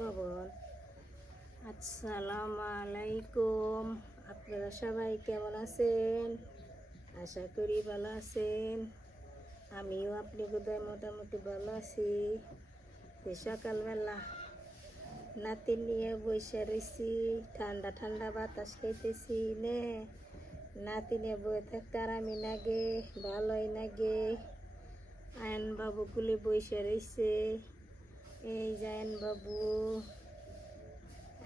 খবর? আসসালামু আলাইকুম। আপনারা সবাই কেমন আছেন? আশা করি ভালো আছেন। আমিও আপনি বোধহয় মোটামুটি ভালো আছি। সকালবেলা নাতি নিয়ে বসে রয়েছি ঠান্ডা ঠান্ডা বাতাস খাইতেছি, নে। নাতি নিয়ে বয়ে থাকতে আরামি লাগে ভালোই লাগে আয়ন বাবু কুলে বসে রয়েছে এই জায়ন বাবু।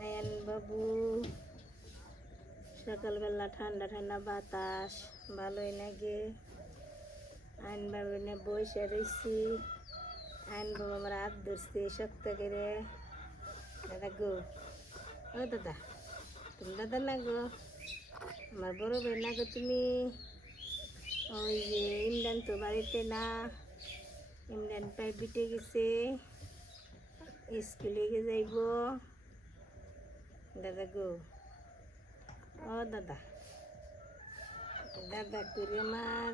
আয়ন বাবু। সকালবেলা ঠান্ডা ঠান্ডা বাতাস, ভালোই লাগে আইন বাবু নিয়ে বসে রয়েছি আইন বাবু আমার হাত ধরছে শক্ত করে। দাদা গো, ও দাদা, তুমি দাদা না গো? আমার বড় ভাই না গো তুমি? ওই যে ইমরান তো বাড়িতে না। ইমরান প্রাইভেটে গেছে। স্কুলে গে যাইব? দাদা গো। ও দাদা। দাদা করে আমার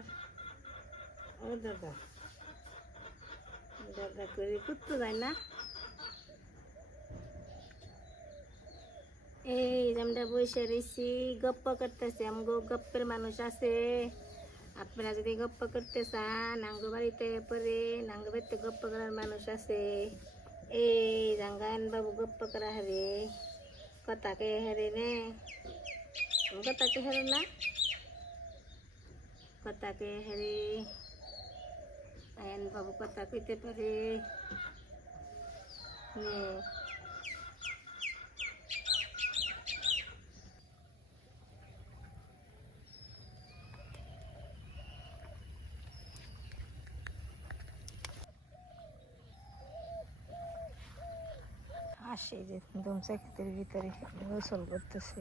ও দাদা। দাদা করে কুত্তু যায় না। এই আমরা বসে রয়েছি গপ্প করতেছি। আমগো গপ্পের মানুষ আছে। আপনারা যদি গপ্প করতে চান আঙ্গ বাড়িতে পরে নাঙ্গ বাড়িতে গপ্প করার মানুষ আছে। এই রাঙ্গায়ন বাবু গপ্প করা হবে কথাকে হেরে নে কথাকে হারে না কথাকে হেরে আয়ন বাবু কথা কইতে পারে নে আসে যে ধুমসা ক্ষেতের ভিতরে গোসল করতেছে।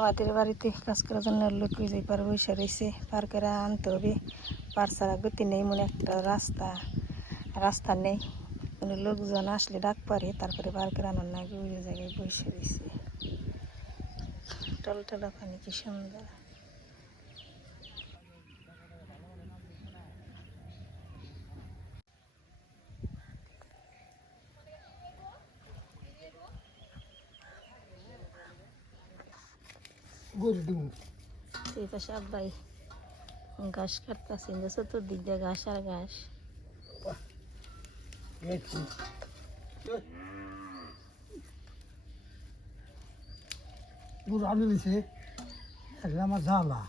আমাদের বাড়িতে কাজ করার জন্য লোক যে পার বসে রয়েছে পার করে আনতে হবে। পার ছাড়া গতি নেই, মনে একটা রাস্তা রাস্তা নেই। মানে লোকজন আসলে ডাক পারে, তারপরে পার করে আনার না ওই জায়গায় বসে রয়েছে টলটলা পানি কি সুন্দর। দিব পাশে আব্বাই ঘাস যে চতুর্দিক দিয়ে ঘাস আর ঘাস। গেছি আলু দিছে এটা আমার জ্বালা।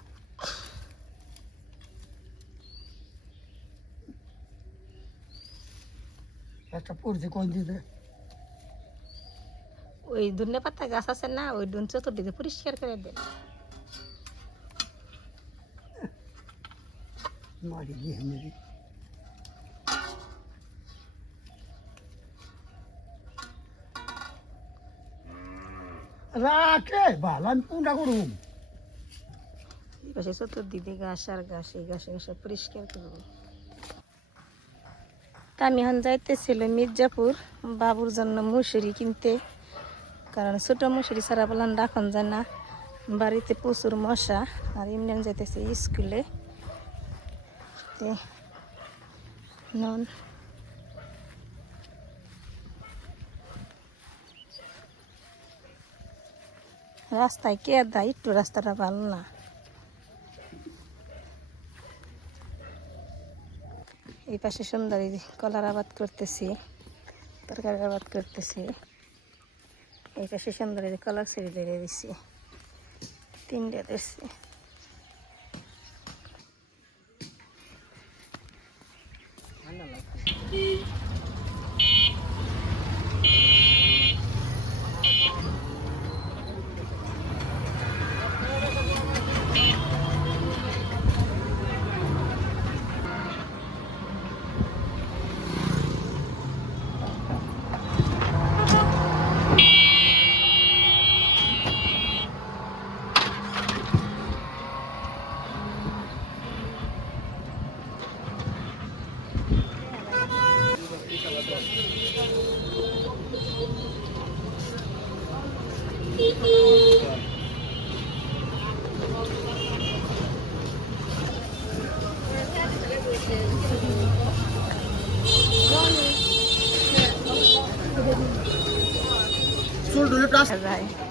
একটা পড়ছে কোন দিতে ওই ধনে পাতা গাছ আছে না ওই ডুন চতুর্দিকে পরিষ্কার করে দেন মারি দিয়ে মেরি রাখে ভালো আমি কোনটা করুম এই পাশে চতুর্দিকে ঘাস আর ঘাস এই পরিষ্কার করব। তা আমি এখন যাইতেছিল মির্জাপুর, বাবুর জন্য মুসুরি কিনতে। কারণ ছোট মুসুরি ছাড়া বললাম রাখন যায় না। বাড়িতে প্রচুর মশা, আর ইমরান যাইতেছে স্কুলে। তে নন। রাস্তায় কে দেয়? একটু রাস্তাটা ভালো না। এই পাশে সুন্দরী কলার আবাদ করতেছি তরকারি আবাদ করতেছি। এই পাশে সুন্দরী কলার ছেড়ে বেরিয়ে দিচ্ছি তিনটে চুল ডুলে প্লাস যায়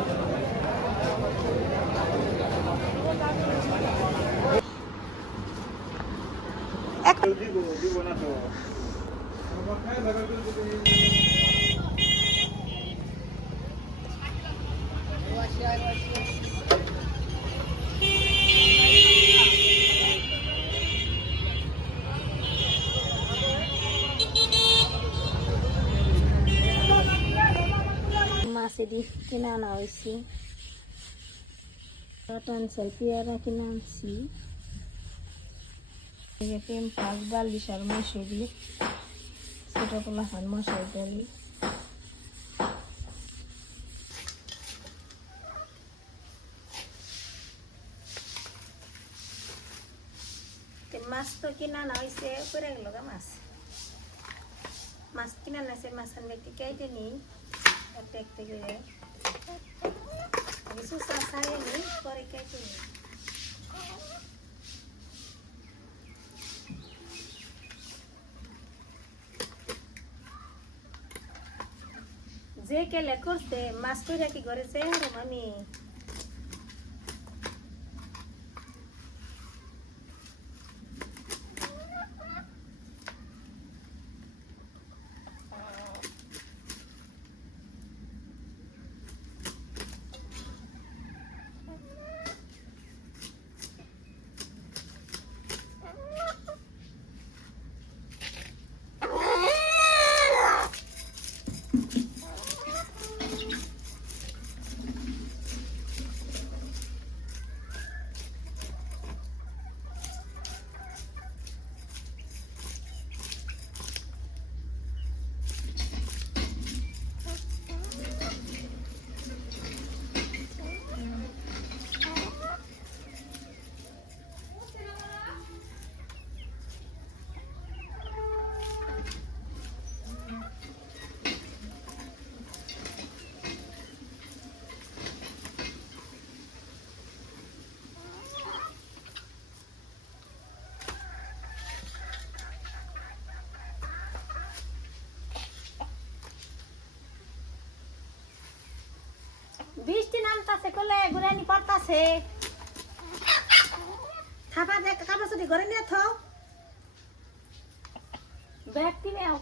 গিফট দিয়ে দেন এক- মাছ এদি কিনে আনা হয়েছে কাটন পেয়ারা কিনে আনছি প্রেম মাছ তো কিনা আনা হয়েছে পরে গেল মাছ। মাছ কিনা আনাছে মাছ আনবে একটু কেটে নিই, একটা একটা করে। আমি সুসা নিই পরে কেটে নিই। যে কেলে করছে মাছ তৈরি কি করেছে আর আমি বৃষ্টি নামতাছে, কলে ঘুরানি পড়তাছে। থাপা দেখ কাপড় চুটি ঘরে নিয়ে থাও ব্যাগটি নেও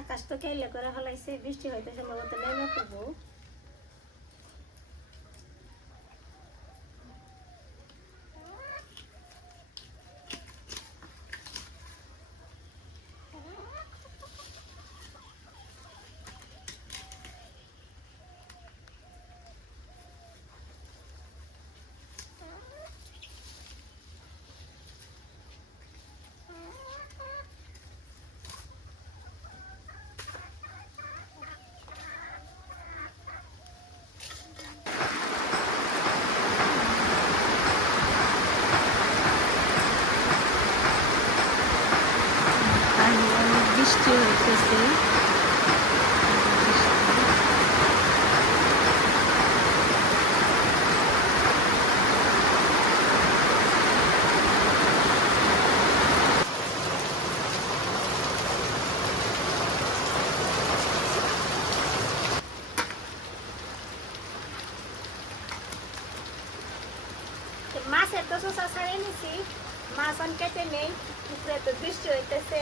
আকাশ তো কেলে করে ফেলাইছে, বৃষ্টি হইতে সম্ভবত নেমে পড়ব বৃষ্টি হইতেছে মাছের তো শোষা ছাড়িয়ে নিছি মাছ অন কেটে নেই উপরে তো বৃষ্টি হইতেছে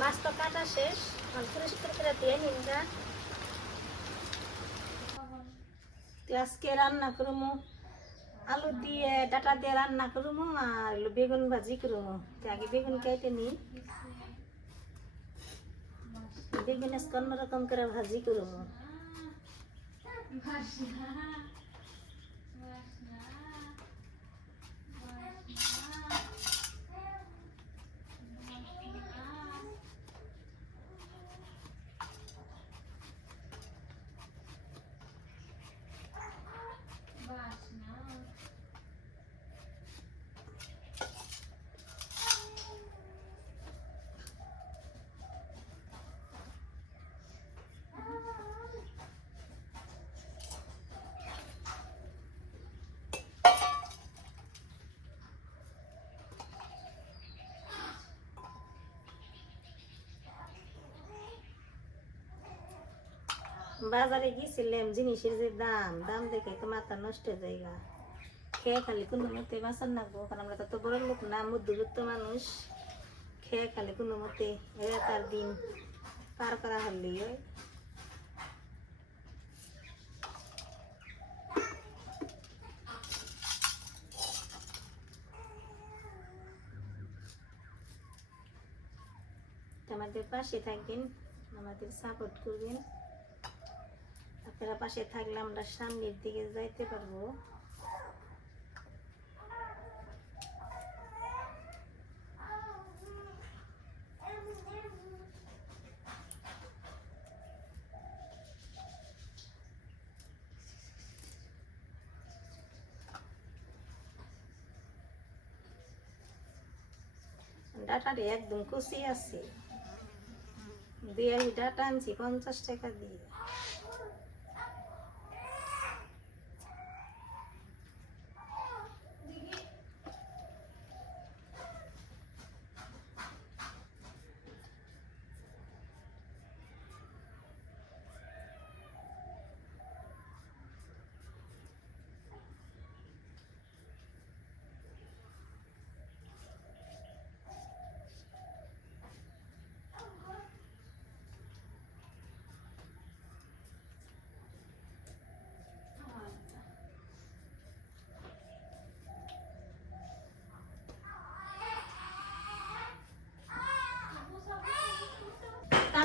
মাছ তো কাটা শেষ পরিষ্কার করে দিয়ে তো আজকে রান্না করব আলু দিয়ে ডাটা দিয়ে রান্না করব আর বেগুন ভাজি করব আগে বেগুন কেটে নিই বেগুন আজকে অন্যরকম করে ভাজি করব বাজারে গেছিলাম জিনিসের যে দাম দাম দেখে তো মাথা নষ্ট হয়ে যায়। খেয়ে খালি কোনো মতে বাঁচান নাকবো কারণ আমরা তো বড় লোক না, মধ্যবিত্ত মানুষ। খেয়ে খালি কোনো মতে তার দিন পার করা হলেই হয়। আমাদের পাশে থাকবেন আমাদের সাপোর্ট করবেন। আপনারা পাশে থাকলে আমরা সামনের দিকে যাইতে পারব। ডাটাটা একদম কুচি আছে। আমি ডাটা আনছি পঞ্চাশ টাকা দিয়ে।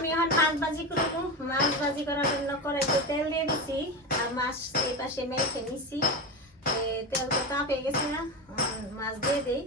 আমি এখন মাছ ভাজি করব। মাছ ভাজি করার জন্য কড়াইতে তেল দিয়ে দিছি আর মাছ এই পাশে মেখে নিছি। তেলটা তেল তো তাপে গেছে না মাছ দিয়ে দিই।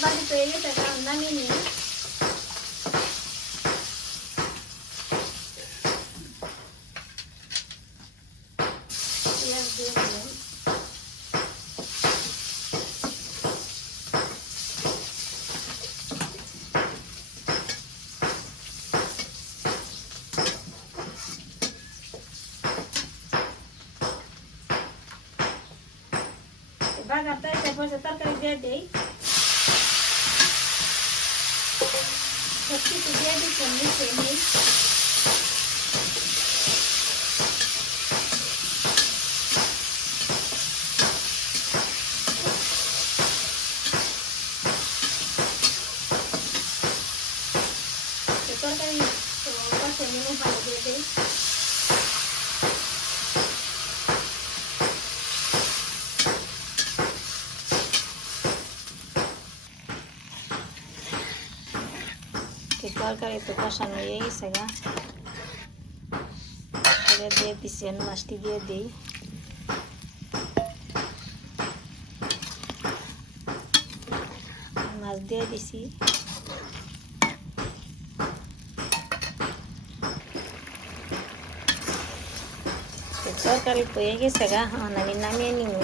তো মাছ ভাজি তো এই গেছে কারণ নামিয়ে নিই পেঁয়াজ দিয়ে দিলাম বাগারটা এসে পয়সা তরকারি দিয়ে দেই সব কিছু দিয়ে দিচ্ছি নিচে নেই তো তরকারি তো পাশে নেমে ভালো দিয়ে দেই তো তরকারি তো কষানো হয়ে গেছে গা। দিয়ে দিচ্ছি মাছটি দিয়ে দিই। মাছ দিয়ে দিছি। তরকারি হয়ে গেছে গা নামিয়ে নিব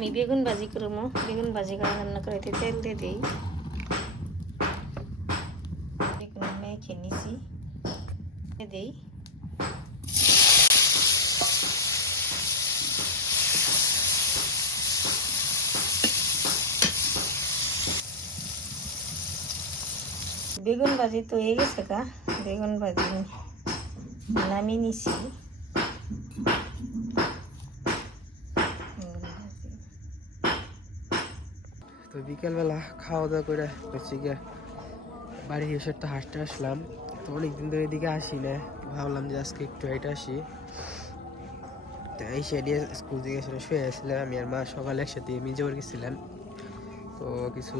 আমি বেগুন ভাজি করব বেগুন ভাজি করা রান্না করাইতে তেল দিয়ে দিই বেগুন মেখে নিছি দিই বেগুন ভাজি তো হয়ে গেছে কা বেগুন ভাজি নামিয়ে নিছি তো বিকেলবেলা খাওয়া দাওয়া করে হচ্ছে গিয়ে বাড়ি এসে তো হাঁটতে আসলাম। তো অনেকদিন ধরে এদিকে আসি না, ভাবলাম যে আজকে একটু হেঁটে আসি। তো এই সাইডে স্কুল থেকে এসে শুয়ে আসছিলাম আমি আর মা সকালে একসাথে মিজোর গেছিলাম। তো কিছু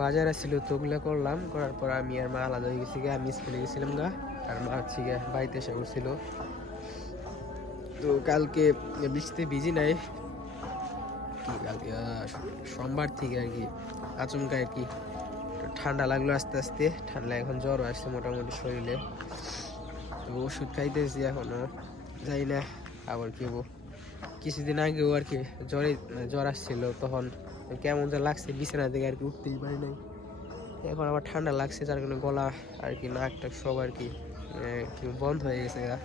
বাজার আসছিল তো ওগুলো করলাম, করার পর আমি আর মা আলাদা হয়ে গেছি গা আমি স্কুলে গেছিলাম গা, আর মা হচ্ছে গিয়ে বাড়িতে এসে করছিল তো কালকে বৃষ্টিতে ভিজি নাই কি সোমবার থেকে আর কি আচমকা আর কি ঠান্ডা লাগল আস্তে আস্তে। ঠান্ডা এখন জ্বর আসছে মোটামুটি শরীরে। ওষুধ খাইতেছি এখনও যাই না আবার কি কিছুদিন আগেও আর কি জ্বরে মানে জ্বর আসছিল, তখন কেমন যা লাগছে, বিছানা থেকে আর কি উঠতেই পারি নাই। এখন আবার ঠান্ডা লাগছে, যার কারণে গলা আর কি, নাক টাক সব আর কি বন্ধ হয়ে গেছে গা।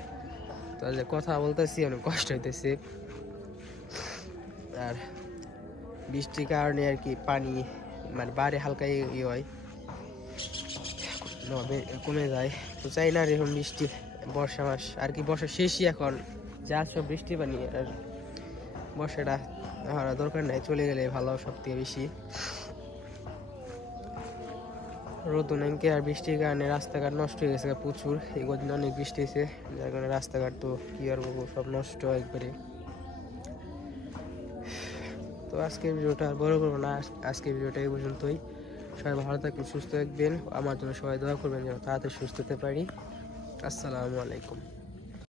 তো যে কথা বলতেছি, অনেক কষ্ট হইতেছে। আর বৃষ্টির কারণে আর কি পানি মানে বাড়ি হালকা ই- ই হয়। কমে যায়। তো চাই না এখন বৃষ্টি, বর্ষা মাস। আর কি বর্ষা শেষই এখন। যা সব বৃষ্টি পানি। আর বর্ষাটা হওয়ার দরকার নাই, চলে গেলে ভালো সব থেকে বেশি। রোদ অনেকে, আর বৃষ্টির কারণে রাস্তাঘাট নষ্ট হয়ে গেছে প্রচুর। এই কদিন অনেক বৃষ্টি হয়েছে, যার কারণে রাস্তাঘাট তো কি আর সব নষ্ট একবারে। তো আজকের ভিডিওটা আর বড় করব না। আজ- আজকের ভিডিওটা এই পর্যন্তই। সবাই ভালো থাকবেন, সুস্থ থাকবেন। আমার জন্য সবাই দোয়া করবেন যেন তাড়াতাড়ি সুস্থ হতে পারি। আসসালামু আলাইকুম।